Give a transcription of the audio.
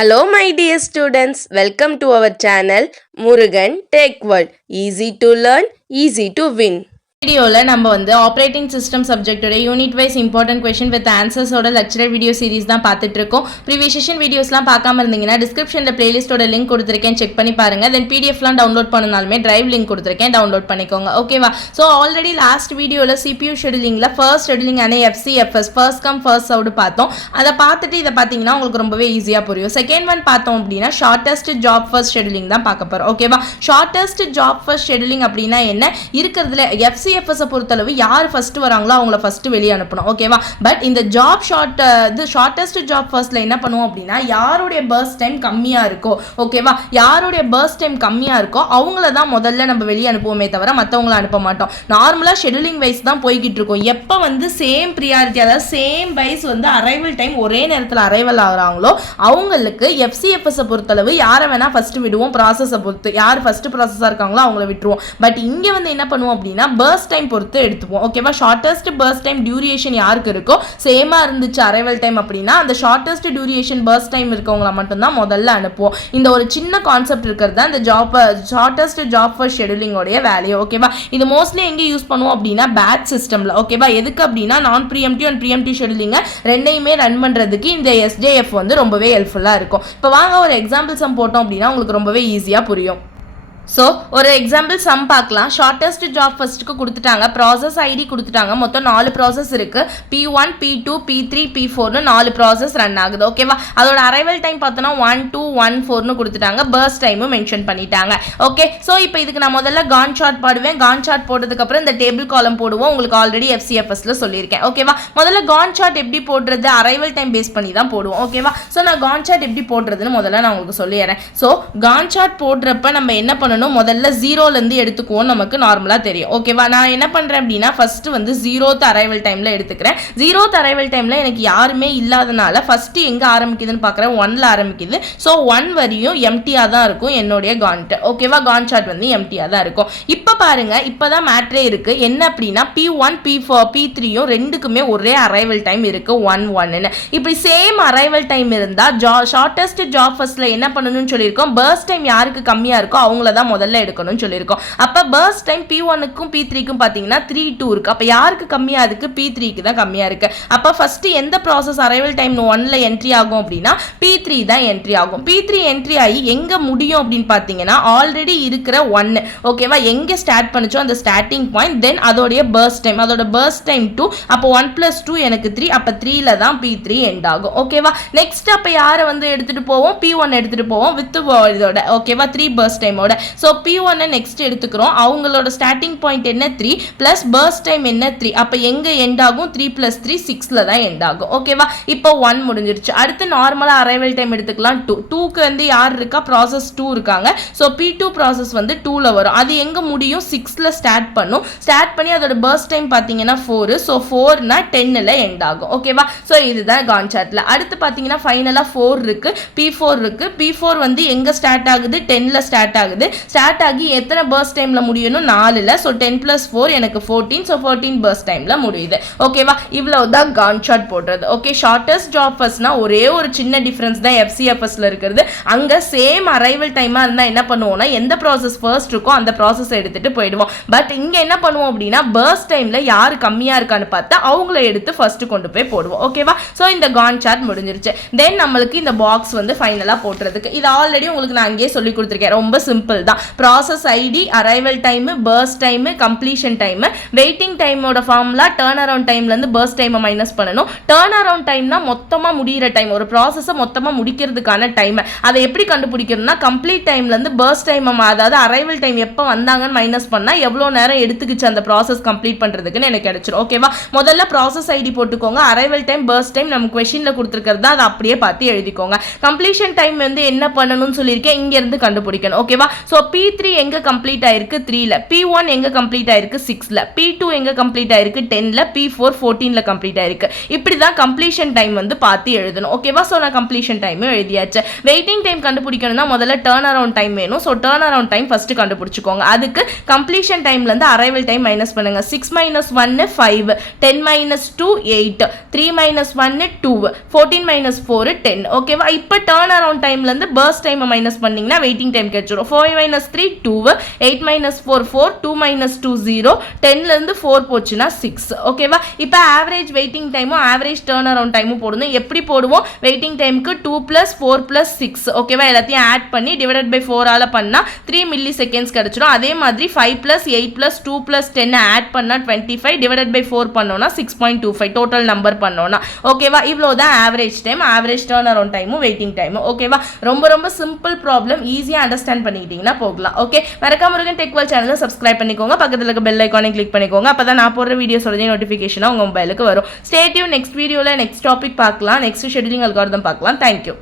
Hello my dear students, welcome to our channel Murugan Tech World. Easy to learn, easy to win. வீடியோவில் நம்ம operating system சப்ஜெக்டோட unit wise important question with ஆன்சர்ஸோட lecturer video series தான் பார்த்துட்டு இருக்கோம். Previous session வீடியோஸ்லாம் பார்க்காம இருந்தீங்கன்னா டிஸ்கிரிப்ஷனில் பிளேலிஸ்டோட லிங்க் கொடுத்துருக்கேன், செக் பண்ணி பாருங்க. தென் பிடிஎஃப்லாம் டவுன்லோட் பண்ணனாலுமே டிரைவ் லிங்க் கொடுத்துருக்கேன், டவுன்லோட் பண்ணிக்கோங்க. ஓகேவா? ஸோ ஆல்ரெடி லாஸ்ட் வீடியோவில் CPU ஷெடியூலிங்கில் first scheduling and FCFS first come first served பார்த்தோம். அதை பார்த்துட்டு இதை பார்த்தீங்கன்னா உங்களுக்கு ரொம்பவே ஈஸியாக புரியும். செகண்ட் ஒன் பார்த்தோம் அப்படின்னா ஷார்ட்டஸ்ட் ஜாப் ஃபர்ஸ்ட் ஷெடியூலிங் தான் பார்க்க போகிறோம். ஓகேவா? ஷார்ட்டஸ்ட் ஜாப் ஃபர்ஸ்ட் ஷெடியூலிங் அப்படின்னா என்ன? இருக்கிறதுல FCFS பொறுத்தளவு யார் ஃபர்ஸ்ட் வராங்களோ அவங்கள ஃபர்ஸ்ட் வெளியே அனுப்பணும். ஓகேவா? பட் இந்த ஜாப் ஷார்ட்டஸ்ட் ஜாப் ஃபர்ஸ்ட்ல என்ன பண்ணுவோம் அப்படின்னா யாருடைய பர்ஸ்ட் டைம் கம்மியா இருக்கோ, ஓகேவா, யாருடைய பர்ஸ்ட் டைம் கம்மியா இருக்கோ அவங்கள தான் முதல்ல நம்ம வெளியே அனுப்புவோமே தவிர மற்றவங்கள அனுப்ப மாட்டோம். நார்மலா ஷெடியூலிங் வைஸ் தான் போய்கிட்டு இருக்கும். எப்போ சேம் ப்ரியாரிட்டி, அதாவது சேம் வைஸ் அரைவல் டைம் ஒரே நேரத்தில் அரைவல் ஆகிறாங்களோ அவங்களுக்கு FCFS பொறுத்தளவு யாரை வேணா ஃபர்ஸ்ட் விடுவோம். ப்ராசஸை பொறுத்து யார் ஃபர்ஸ்ட் ப்ராசஸாக இருக்காங்களோ அவங்கள விட்டுருவோம். பட் இங்கே என்ன பண்ணுவோம் அப்படின்னா பர்ஸ்ட் டைம் பொறுத்து எடுத்துப்போம். ஓகேவா? ஷார்ட்டஸ்ட் பர்ஸ்ட் டைம் டியூரேஷன் யாருக்கு இருக்கோ சேமா இருந்துச்சு அரைவல் டைம் அப்படின்னா அந்த ஷார்ட்டஸ்ட் டியூரேஷன் பர்ஸ்ட் டைம் இருக்கவங்கள மட்டும்தான் முதல்ல அனுப்புவோம். இந்த ஒரு சின்ன கான்செப்ட் இருக்கிறது தான் இந்த ஷார்ட்டஸ்ட் ஜாப் ஃபர்ஸ்ட் ஷெடியூலிங்கோடைய வேல்யூ. ஓகேவா? இது மோஸ்ட்லி எங்கே யூஸ் பண்ணுவோம் அப்படின்னா பேட்ச் சிஸ்டம்ல. ஓகேவா? எதுக்கு அப்படின்னா நான் ப்ரீஎம்டிவ் அண்ட் ப்ரீஎம்டிவ் ஷெடியூலிங்க ரெண்டையுமே ரன் பண்றதுக்கு இந்த SJF ரொம்பவே ஹெல்ப்ஃபுல்லா இருக்கும். இப்போ வாங்க ஒரு எக்ஸாம்பிள் சம் போட்டோம் அப்படின்னா உங்களுக்கு ரொம்பவே ஈஸியா புரியும். ஸோ ஒரு எக்ஸாம்பிள் சம் பார்க்கலாம். ஷார்ட்டஸ்ட் ஜாப் ஃபர்ஸ்ட்டுக்கு கொடுத்துட்டாங்க, ப்ராசஸ் ஐடி கொடுத்துட்டாங்க. மொத்தம் 4 ப்ராசஸ் இருக்கு. P1 P2 P3 P4 4 process run ஆகுது. ஓகேவா? அதோட அரைவல் டைம் பார்த்தோன்னா 1 2 1 4 கொடுத்துட்டாங்க. பர்ஸ்ட் டைமும் மென்ஷன் பண்ணிட்டாங்க. ஓகே, ஸோ இப்போ இதுக்கு நான் முதல்ல கான் சார்ட் பாடுவேன். கான் சார்ட் போட்டதுக்கப்புறம் இந்த டேபிள் காலம் போடுவோம். உங்களுக்கு ஆல்ரெடி FCFSல சொல்லியிருக்கேன். ஓகேவா? முதல்ல கான் சார்ட் எப்படி போடுறது, அரைவல் டைம் பேஸ் பண்ணி தான் போடுவோம். ஓகேவா? ஸோ நான் கான் சார்ட் எப்படி போடுறதுன்னு முதல்ல நான் உங்களுக்கு சொல்லிடுறேன். ஸோ கான் சார்ட் போடுறப்ப நம்ம என்ன பண்ணணும், முதல்ல ஜீரோலேருந்து எடுத்துக்குவோம். நமக்கு நார்மலாக தெரியும். ஓகேவா? நான் என்ன பண்ணுறேன் அப்படின்னா ஃபர்ஸ்ட் 0th அரைவல் டைமில் எடுத்துக்கிறேன். 0th அரைவல் டைமில் எனக்கு யாருமே இல்லாதனால ஃபர்ஸ்ட் எங்கே ஆரம்பிக்குதுன்னு பார்க்குறேன். 1ல ஆரம்பிக்குது. ஸோ 1 வரையும் எம்டியாக தான் இருக்கும் என்னுடைய கான்ட். ஓகேவா? கான் சார்ட் எம்டியாக தான் இருக்கும். இப்போ பாருங்க, இப்போ தான் மேட்ரே இருக்கு. என்ன அப்படின்னா P1 P4 P3யும் ரெண்டுக்குமே ஒரே அரைவல் டைம் இருக்கு 1 1ன்னு. இப்படி சேம் அரைவல் டைம் இருந்தால் ஷார்ட்டஸ்ட் ஜாப் ஃபர்ஸ்ட்ல என்ன பண்ணணும்னு சொல்லியிருக்கோம், பர்ஸ்ட் டைம் யாருக்கு கம்மியாக இருக்கோ அவங்கள தான் முதல்ல எடுக்கணும்னு சொல்லியிருக்கோம். அப்ப பர்ஸ்ட் டைம் P1க்கும் P3க்கும் பாத்தீங்கன்னா 3 2 இருக்கு. அப்ப யாருக்கு கம்மியா இருக்கு, P3க்கு தான் கம்மியா இருக்கு. அப்ப ஃபர்ஸ்ட் எந்த ப்ராசஸ் அரைவல் டைம் 1ல என்ட்ரி ஆகும் அப்படின்னா P3 தான் என்ட்ரி ஆகும். P3 என்ட்ரி ஆகி எங்க முடியும் அப்படின்னு பாத்தீங்கன்னா ஆல்ரெடி இருக்கிற 1, ஓகேவா, எங்க ஸ்டார்ட் பண்ணுச்சோ அந்த ஸ்டார்டிங் பாயிண்ட், தென் அதோடைய பர்ஸ்ட் டைம், அதோட பர்ஸ்ட் டைம் 2. அப்போ 1 + 2 எனக்கு 3. அப்ப 3ல தான் P3 எண்ட் ஆகும். ஓகேவா? நெக்ஸ்ட் அப்ப யாரை எடுத்துட்டு போவோம், P1 எடுத்துட்டு போவோம் வித் இதோட. ஓகேவா? 3 பர்ஸ்ட் டைமோட. ஸோ P1 நெக்ஸ்ட் எடுத்துக்கிறோம். அவங்களோட ஸ்டார்டிங் பாயிண்ட் என்ன 3 பிளஸ் பர்ஸ்ட் டைம் என்ன 3. அப்ப எங்க எண்ட் ஆகும், 3 + 3 6ல தான் எண்ட் ஆகும். ஓகேவா? இப்போ 1 முடிஞ்சிருச்சு. அடுத்து நார்மலா அரைவல் டைம் எடுத்துக்கலாம். 2க்கு யார் இருக்கா, ப்ராசஸ் 2 இருக்காங்க. ஸோ P2 ப்ராசஸ் 2ல வரும். அது எங்க முடியும், 6ல ஸ்டார்ட் பண்ணும். ஸ்டார்ட் பண்ணி அதோட பர்ஸ்ட் டைம் பாத்தீங்கன்னா 4. ஸோ 4னா 10ல எண்ட் ஆகும். ஓகேவா? ஸோ இதுதான் கான் சார்ட்ல. அடுத்து பாத்தீங்கன்னா ஃபைனலா 4 இருக்கு, P4 இருக்கு. P4 எங்க ஸ்டார்ட் ஆகுது, 10ல ஸ்டார்ட் ஆகுது. ஸ்டார்ட் ஆகி எத்தனை பர்ஸ்ட் டைம்ல முடியணும், 4ல. ஸோ 10 + 4 எனக்கு 14. ஸோ 14 பர்ஸ்ட் டைம்ல முடியுது. ஓகேவா? இவ்வளவுதான் கான் சார்ட் போடுறது. ஓகே, ஷார்ட்டஸ்ட் ஜாப் ஃபர்ஸ்ட்னா ஒரே ஒரு சின்ன டிஃபரன்ஸ் தான் FCFSல இருக்கிறது. அங்க சேம் அரைவல் டைமா இருந்தா என்ன பண்ணுவோம்னா எந்த ப்ராசஸ் ஃபர்ஸ்ட் இருக்கோ அந்த ப்ராசஸ் எடுத்துட்டு போயிடுவோம். பட் இங்க என்ன பண்ணுவோம் அப்படின்னா பர்ஸ்ட் டைம்ல யாரு கம்மியா இருக்கான்னு பார்த்தா அவங்கள எடுத்து ஃபர்ஸ்ட் கொண்டு போய் போடுவோம். ஓகேவா? ஸோ இந்த கான் சார்ட் முடிஞ்சிருச்சு. தென் நம்மளுக்கு இந்த பாக்ஸ் ஃபைனலா போட்டுறதுக்கு இது ஆல்ரெடி உங்களுக்கு நான் அங்கேயே சொல்லி கொடுத்துருக்கேன். ரொம்ப சிம்பிள் தான். Process ID, arrival time, burst time, completion time, waiting டைமோட ஃபார்முலா டர்ன் அரவுண்ட் டைம்ல இருந்து பர்ஸ்ட் டைமை மைனஸ் பண்ணணும். டர்ன் அரவுண்ட் டைம்னா மொத்தமா முடிகிற டைம், ஒரு ப்ராசஸை மொத்தமா முடிக்கிறதுக்கான டைம். அதை எப்படி கண்டுபிடிக்கணும்னா கம்ப்ளீட் டைம்ல இருந்து பர்ஸ்ட் டைம், அதாவது அரைவல் டைம் எப்போ வந்தாங்கன்னு மைனஸ் பண்ணா எவ்வளவு நேரம் எடுத்துக்கிச்சு அந்த ப்ராசஸ் கம்ப்ளீட் பண்றதுக்குன்னு எனக்கு கிடைச்சிரும். ஓகேவா? முதல்ல ப்ராசஸ் ஐடி போட்டுக்கோங்க. அரைவல் டைம், பர்ஸ்ட் டைம் நம்ம क्वेश्चनல கொடுத்திருக்கிறதா அதை அப்படியே பார்த்து எழுதிக்கோங்க. கம்ப்ளீஷன் டைம் என்ன பண்ணணும்னு சொல்லியிருக்கேன், இங்க இருந்து கண்டுபிடிக்கணும். ஓகேவா? ஸோ P3 எங்க கம்ப்ளீட் ஆயிருக்கு 3ல, P1 எங்க கம்ப்ளீட் ஆயிருக்கு 6ல, P2 எங்க கம்ப்ளீட் ஆயிருக்கு 10ல, P4 14ல கம்ப்ளீட் ஆயிருக்கு. இப்படி தான் கம்ப்ளீஷன் டைம் வந்து பார்த்து எழுதணும். ஓகேவா? ஸோ நான் கம்ப்ளீஷன் டைம் எழுதியாச்சு. வெயிட்டிங் டைம் கண்டுபிடிக்கணும்னா முதல்ல டர்ன் அரவுண்ட் டைம் வேணும். So turn around time first கண்டுபிடிச்சுக்கோங்க. அதுக்கு கம்ப்ளீஷன் டைம்ல இருந்து அரைவல் டைம் மைனஸ் பண்ணுங்க. 6 - 1 5, 10 - 2 8, 3 - 1 2, 14 - 4 10. ஓகேவா? இப்போ டர்ன் அரவுண்ட் டைம்ல இருந்து பர்ஸ்ட் டைம் மைனஸ் பண்ணீங்கன்னா வெயிட்டிங் டைம் கிடைச்சிரும். 4 - 3 2, 8 - 4 4, 2 - 2 0, 10ல இருந்து 4 போச்சுன்னா 6. ஓகேவா? இப்போ ஆவரேஜ் வெயிட்டிங் டைமும் ஆவரேஜ் டர்ன் அரவுண்ட் டைமும் போடணும். எப்படி போடுவோம்? வெயிட்டிங் டைமுக்கு 2 + 4 + 6. ஓகேவா? எல்லாத்தையும் ஆட் பண்ணி டிவைடட் பை 4 ஆல பண்ணா 3 மில்லி செகண்ட்ஸ் கிடைச்சிரும். அதே மாதிரி 5 + 8 + 2 + 10 ஆட் பண்ணா 25, டிவைடட் பை 4 பண்ணோம்னா 6.25 டோட்டல் நம்பர் பண்ணோம்னா. ஓகேவா? இவ்வளவுதான் average time, average turn around டைமும் வெயிட்டிங் டைமும். ஓகேவா? ரொம்ப ரொம்ப சிம்பிள் ப்ராப்ளம், ஈஸியா அண்டர்ஸ்டாண்ட் பண்ணிக்கிட்டீங்கன்னா போகலாம். ஓகே, மறக்காம முருகன் டெக் வேர்ல்ட் சேனலை சப்ஸ்கிரைப் பண்ணிக்கோங்க. பக்கத்துல இருக்க பெல் ஐகானை கிளிக் பண்ணிக்கோங்க. அப்பதான் நான் போடுற வீடியோஸோட நோட்டிஃபிகேஷனா உங்க மொபைலுக்கு வரும். Stay tune. நெக்ஸ்ட் வீடியோல நெக்ஸ்ட் டாபிக் பார்க்கலாம். நெக்ஸ்ட் ஷெட்யூலிங் அல்காரிதம் பார்க்கலாம். தேங்க்யூ.